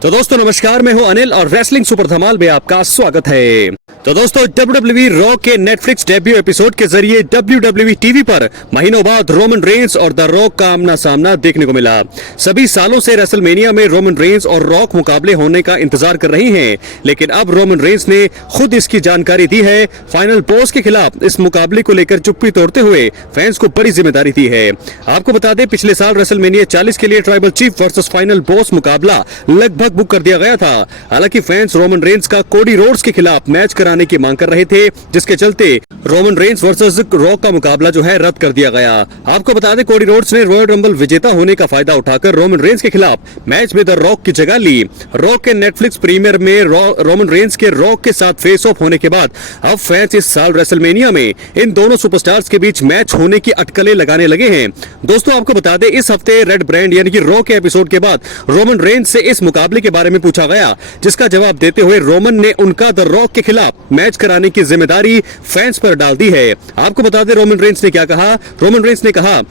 तो दोस्तों नमस्कार, मैं हूं अनिल और रेसलिंग सुपर धमाल में आपका स्वागत है। तो दोस्तों WWE रॉ के नेटफ्लिक्स डेब्यू एपिसोड के जरिए WWE टीवी पर महीनों बाद रोमन रेंस और द रॉक का आमना सामना देखने को मिला। सभी सालों से रेसलमेनिया में रोमन रेंस और रॉक मुकाबले होने का इंतजार कर रही हैं, लेकिन अब रोमन रेंस ने खुद इसकी जानकारी दी है। फाइनल बॉस के खिलाफ इस मुकाबले को लेकर चुप्पी तोड़ते हुए फैंस को बड़ी जिम्मेदारी दी है। आपको बता दें, पिछले साल रेसलमेनिया 40 के लिए tribal chief versus final boss मुकाबला लगभग बुक कर दिया गया था। हालांकि फैंस रोमन रेंस का कोडी रोड्स के खिलाफ मैच कराने की मांग कर रहे थे, जिसके चलते रोमन रेंस वर्सेस रॉक का मुकाबला जो है रद्द कर दिया गया। आपको बता दें, कोडी रोड्स ने रॉयल रंबल विजेता होने का फायदा उठाकर रोमन रेंस के खिलाफ मैच में द रॉक की जगह ली। रॉक के नेटफ्लिक्स प्रीमियर में रोमन रेंस के रॉक के साथ फेस ऑफ होने के बाद अब फैंस इस साल रेसलमेनिया में इन दोनों सुपरस्टार्स के बीच मैच होने की अटकलें लगाने लगे हैं। दोस्तों आपको बता दें, इस हफ्ते रेड ब्रांड यानी कि रॉ के एपिसोड के बाद रोमन रेंस से इस मुकाबले के बारे में पूछा गया, जिसका जवाब देते हुए रोमन ने उनका द रॉक के खिलाफ मैच कराने की जिम्मेदारी फैंस पर डाल दी है। आपको बता दें रोमन रेंस ने क्या कहा। रोमन रेंस ने कहा,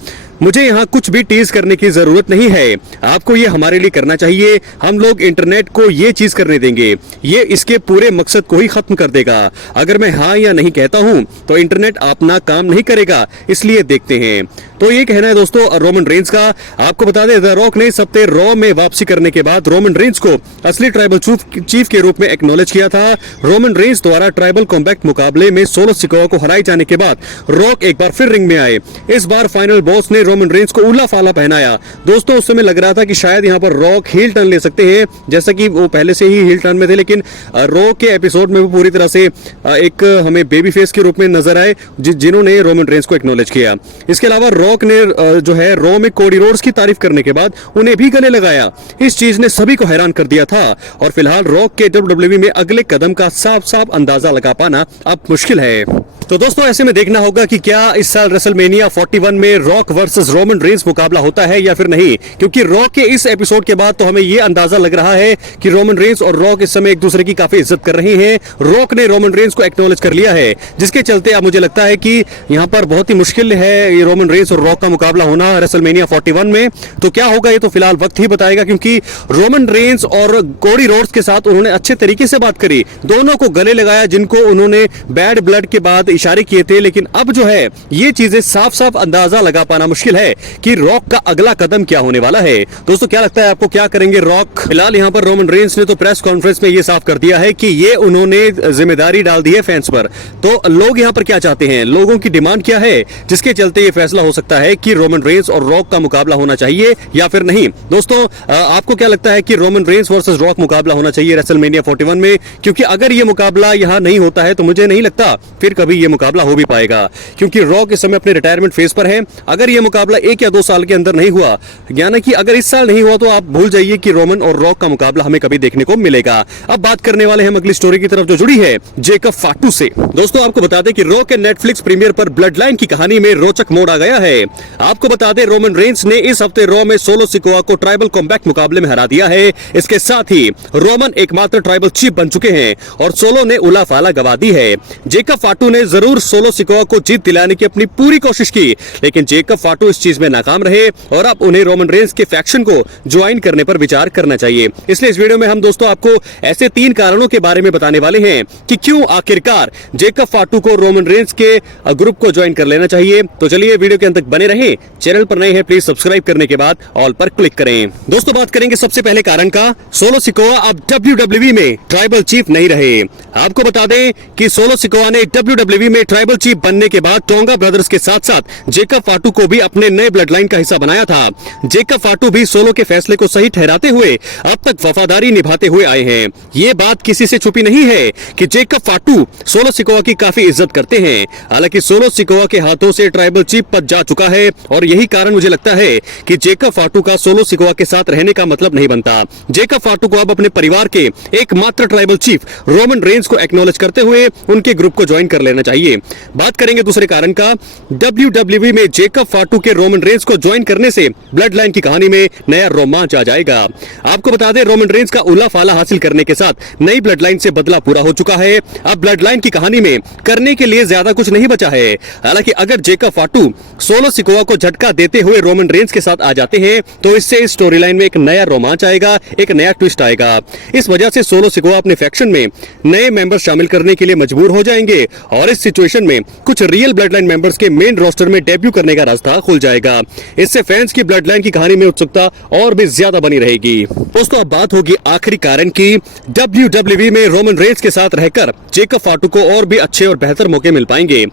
मुझे यहाँ कुछ भी टीज करने की जरूरत नहीं है, आपको ये हमारे लिए करना चाहिए। हम लोग इंटरनेट को ये चीज करने देंगे, ये इसके पूरे मकसद को ही खत्म कर देगा। अगर मैं हाँ या नहीं कहता हूँ तो इंटरनेट अपना काम नहीं करेगा, इसलिए देखते हैं। तो ये कहना है दोस्तों रोमन रेंस का। आपको बता दें, द रॉक ने इस हफ्ते रॉ में वापसी करने के बाद रोमन रेंस को असली ट्राइबल चीफ के रूप में एक्नॉलेज किया था। रोमन रेंस द्वारा ट्राइबल कॉम्बैट मुकाबले में सोलो सिकोआ को हराए जाने के बाद रॉक एक बार फिर रिंग में आए। इस बार फाइनल बॉस ने रोमन रेंस को उल्ला फाला पहनाया। दोस्तों उस समय लग रहा था कि शायद यहाँ पर रॉक हील टर्न ले सकते हैं, जैसा कि वो पहले से ही हील टर्न में थे, लेकिन रॉ के एपिसोड में वो पूरी तरह से एक हमें बेबी फेस के रूप में नजर आए, जिन्होंने रोमन रेंस को एक्नॉलेज किया। इसके अलावा रॉक ने जो है रॉ में कोडी रोड्स की तारीफ करने के बाद उन्हें भी गले लगाया। इस चीज ने सभी को हैरान कर दिया था और फिलहाल रॉक के WWE में अगले कदम का साफ साफ अंदाजा लगा पाना अब मुश्किल है। तो दोस्तों ऐसे में देखना होगा कि क्या इस साल रेसलमेनिया 41 में रॉक वर्सेस रोमन रेंस मुकाबला होता है या फिर नहीं, क्योंकि रॉक के इस एपिसोड के बाद तो हमें यह अंदाजा लग रहा है कि रोमन रेंस और रॉक इस समय एक दूसरे की काफी इज्जत कर रही हैं। रॉक ने रोमन रेंस को एक्नॉलेज कर लिया है, जिसके चलते अब मुझे लगता है कि यहाँ पर बहुत ही मुश्किल है ये रोमन रेंस और रॉक का मुकाबला होना रेसलमेनिया 41 में। तो क्या होगा ये तो फिलहाल वक्त ही बताएगा, क्योंकि रोमन रेंस और कोडी रोड्स के साथ उन्होंने अच्छे तरीके से बात करी, दोनों को गले लगाया, जिनको उन्होंने बैड ब्लड के बाद इशारे किए थे। लेकिन अब जो है ये चीजें साफ साफ अंदाजा लगा पाना मुश्किल है कि रॉक का अगला कदम क्या होने वाला है। दोस्तों क्या लगता है आपको, क्या करेंगे रॉक? फिलहाल यहाँ पर रोमन रेंस ने तो प्रेस कॉन्फ्रेंस में ये साफ कर दिया है कि ये उन्होंने जिम्मेदारी डाल दी है फैंस पर। तो लोग यहाँ पर क्या चाहते हैं, लोगों की डिमांड क्या है, जिसके चलते ये फैसला हो सकता है कि रोमन रेंस और रॉक का मुकाबला होना चाहिए या फिर नहीं। दोस्तों आपको क्या लगता है कि रोमन रेंस वर्सेस रॉक मुकाबला होना चाहिए रेसलमेनिया 41 में? क्योंकि अगर ये मुकाबला यहाँ नहीं होता है तो मुझे नहीं लगता फिर कभी ये मुकाबला हो भी पाएगा, क्योंकि रॉक इस समय अपने रिटायरमेंट फेज पर है। अगर ये मुकाबला 1 या 2 साल के अंदर नहीं हुआ, यानी कि अगर इस साल नहीं हुआ, तो आप भूल जाइए कि रोमन और रॉक का मुकाबला हमें कभी देखने को मिलेगा। अब बात करने वाले हैं अगली स्टोरी की तरफ जो जुड़ी है जेकब फाटू से। दोस्तों आपको बता दें कि रॉ के नेटफ्लिक्स प्रीमियर पर ब्लड लाइन की कहानी में रोचक मोड़ आ गया है। आपको बता दें, रोमन रेंस ने इस हफ्ते रॉ में सोलो सिकोआ को ट्राइबल कॉम्बैट मुकाबले में हरा दिया है। इसके साथ ही रोमन एकमात्र ट्राइबल चीफ बन चुके हैं और सोलो ने उला फाला गवा दी है। जेकब फाटू ने जरूर सोलो सिकोआ को जीत दिलाने की अपनी पूरी कोशिश की, लेकिन जेकब फाटू इस चीज में नाकाम रहे और अब उन्हें रोमन रेंस के फैक्शन को ज्वाइन करने पर विचार करना चाहिए। इसलिए इस वीडियो में हम दोस्तों आपको ऐसे 3 कारणों के बारे में बताने वाले हैं कि क्यों आखिरकार जेकब फाटू को रोमन रेंस के ग्रुप को ज्वाइन कर लेना चाहिए। तो चलिए वीडियो के अंत तक बने रहें। चैनल पर नए हैं प्लीज सब्सक्राइब करने के बाद ऑल पर क्लिक करें। दोस्तों बात करेंगे सबसे पहले कारण का, सोलो सिकोआ अब WWE में ट्राइबल चीफ नहीं रहे। आपको बता दें कि सोलो सिकोआ ने WWE में ट्राइबल चीफ बनने के बाद टोंगा ब्रदर्स के साथ साथ जेकब फाटू को भी अपने नए ब्लड लाइन का हिस्सा बनाया था। जेकब फाटू भी सोलो के फैसले को सही ठहराते हुए अब तक वफादारी निभाते हुए आए हैं। ये बात किसी से छुपी नहीं है कि जेकब फाटू सोलो सिकोआ की काफी इज्जत करते हैं। हालांकि सोलो सिकोआ के हाथों से ट्राइबल चीफ पद जा चुका है और यही कारण मुझे लगता है कि जेकब फाटू का सोलो सिकोआ के साथ रहने का मतलब नहीं बनता। जेकब फाटू को अब अपने परिवार के एकमात्र ट्राइबल चीफ रोमन रेंस को एक्नॉलेज करते हुए उनके ग्रुप को ज्वाइन कर लेना चाहिए। बात करेंगे दूसरे कारण का, WWE में जेकब फाटू के रोमन रेंस को ज्वाइन करने से ब्लड लाइन की कहानी में नया रोमांच आ जाएगा। आपको बता दें, रोमन रेंस का उल्ला फाला हासिल करने के साथ नई ब्लड लाइन से बदला पूरा हो चुका है। अब ब्लड लाइन की कहानी में करने के लिए ज्यादा कुछ नहीं बचा है। हालांकि अगर जेकब फाटू सोलो सिकोआ को झटका देते हुए रोमन रेंस के साथ आ जाते हैं तो इससे इस स्टोरी लाइन में एक नया रोमांच आएगा, एक नया ट्विस्ट आएगा। इस वजह से सोलो सिकोआ अपने फैक्शन में नए मेंबर्स शामिल करने के लिए मजबूर हो जाएंगे और इस सिचुएशन में कुछ रियल ब्लड लाइन मेंबर्स के मेन रोस्टर में डेब्यू करने का रास्ता खुल जाएगा। इससे फैंस की ब्लड लाइन की कहानी में उत्सुकता और भी ज्यादा बनी रहेगी। दोस्तों, अब बात होगी आखिरी कारण की WWE में रोमन रेंस के साथ रहकर जेकब फाटू को और भी अच्छे और बेहतर मौके मिल पाएंगे।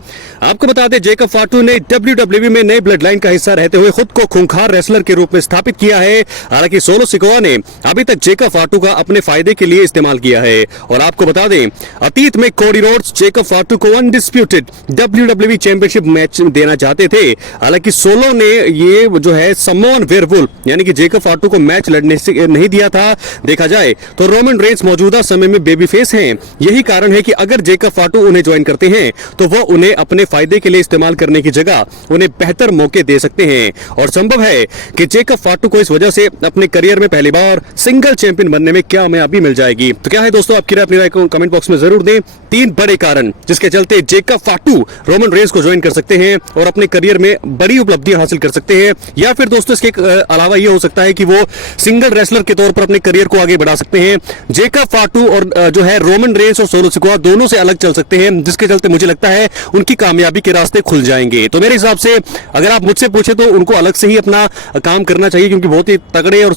आपको बता दें, जेकब फाटू ने WWE में नए ब्लड लाइन का हिस्सा रहते हुए खुद को खूंखार रेसलर के रूप में स्थापित किया है। हालांकि सोलो सिकोआ ने अभी तक जेकब फाटू का अपने फायदे के लिए इस्तेमाल किया है। और आपको बता दें, अतीत में कोडी रोड्स जेकब फाटू को अनडिस्प्यूटेड WWE चैंपियनशिप मैच देना चाहते थे। हालांकि सोलो ने ये जो है समोन वेयरवुल्फ यानी कि जेकब फाटू को मैच लड़ने से नहीं दिया था। देखा जाए तो रोमन रेंस मौजूदा समय में बेबी फेस हैं। यही कारण है कि अगर जेकब फाटू उन्हें ज्वाइन करते हैं तो वो उन्हें अपने फायदे के लिए इस्तेमाल करने की जगह उन्हें बेहतर मौके दे सकते हैं। और संभव है कि जेकब फाटू को इस वजह से अपने करियर में पहली बार सिंगल चैंपियन बनने में कामयाबी मिल जाएगी। तो क्या है दोस्तों, आपकी अपनी राय को कमेंट बॉक्स में जरूर दें। 3 बड़े कारण जिसके चलते जेकब फाटू रोमन रेंस को ज्वाइन कर सकते हैं और अपने करियर में बड़ी उपलब्धियां हासिल कर सकते हैं। या फिर दोस्तों, इसके अलावा यह हो सकता है कि वो सिंगल रेसलर के तौर पर अपने करियर को आगे बढ़ा सकते हैं। जेकब फाटू और जो है रोमन रेंस और सोलो सिकोआ दोनों से अलग चल सकते हैं, जिसके चलते मुझे लगता है उनकी कामयाबी के रास्ते खुल जाएंगे। तो मेरे हिसाब से अगर आप मुझसे पूछे तो उनको अलग से ही अपना काम करना चाहिए, क्योंकि बहुत ही तगड़े और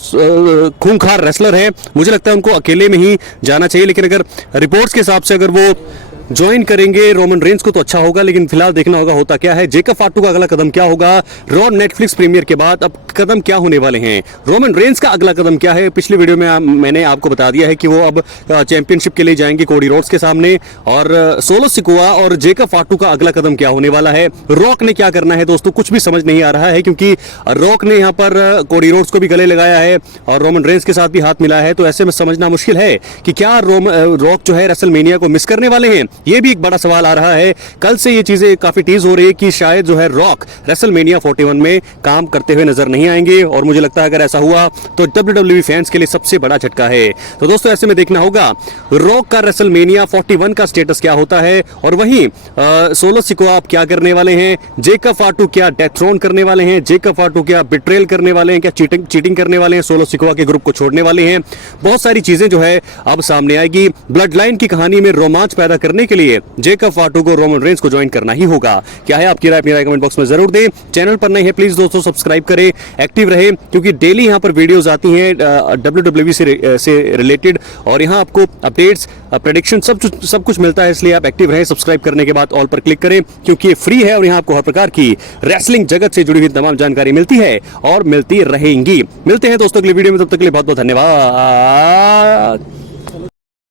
खूंखार रेसलर हैं। मुझे लगता है उनको अकेले में ही जाना चाहिए। लेकिन अगर रिपोर्ट्स के हिसाब से अगर वो ज्वाइन करेंगे रोमन रेंस को तो अच्छा होगा। लेकिन फिलहाल देखना होगा होता क्या है। जेकब फाटू का अगला कदम क्या होगा रॉ नेटफ्लिक्स प्रीमियर के बाद, अब कदम क्या होने वाले हैं। रोमन रेंस का अगला कदम क्या है, पिछली वीडियो में मैंने आपको बता दिया है कि वो अब चैंपियनशिप के लिए जाएंगे कोडी रोड्स के सामने। और सोलो सिकोआ और जेकब फाटू का अगला कदम क्या होने वाला है, रॉक ने क्या करना है दोस्तों, कुछ भी समझ नहीं आ रहा है। क्योंकि रॉक ने यहाँ पर कोडी रोड्स को भी गले लगाया है और रोमन रेंस के साथ भी हाथ मिलाया है। तो ऐसे में समझना मुश्किल है कि क्या रॉक जो है रेसलमेनिया को मिस करने वाले हैं। ये भी एक बड़ा सवाल आ रहा है। कल से ये चीजें काफी टीज हो रही है कि शायद जो है रॉक रेसलमेनिया 41 में काम करते हुए नजर नहीं आएंगे। और मुझे लगता है अगर ऐसा हुआ तो WWE फैंस के लिए सबसे बड़ा झटका है। तो दोस्तों, ऐसे में देखना होगा रॉक का रेसलमेनिया 41 का स्टेटस क्या होता है। और वहीं सोलो सिकोआ आप क्या करने वाले हैं, जेकब फाटू क्या डेथ थ्रोन करने वाले हैं, जेकब फाटू क्या बिट्रेल करने वाले हैं, क्या चीटिंग करने वाले हैं, सोलो सिकोआ के ग्रुप को छोड़ने वाले हैं। बहुत सारी चीजें जो है अब सामने आएगी। ब्लड लाइन की कहानी में रोमांच पैदा करने के लिए जेकब फाटू को रोमन रेंस को ज्वाइन करना ही होगा। क्या है आपकी राय, अपनी राय कमेंट बॉक्स में जरूर दें। चैनल पर नए हैं प्लीज दोस्तों सब्सक्राइब करें, एक्टिव रहे, क्योंकि डेली यहां पर वीडियोस आती हैं WWE से रिलेटेड। और यहां आपको अपडेट्स, प्रेडिक्शन सब कुछ मिलता है। इसलिए आप एक्टिव रहें। सब्सक्राइब करने के बाद ऑल पर क्लिक करें, क्योंकि ये फ्री है और यहां आपको हर प्रकार की रेसलिंग जगत से जुड़ी हुई तमाम जानकारी मिलती है और मिलती रहेंगी। मिलते हैं दोस्तों अगली वीडियो में, तब तक के लिए बहुत बहुत धन्यवाद।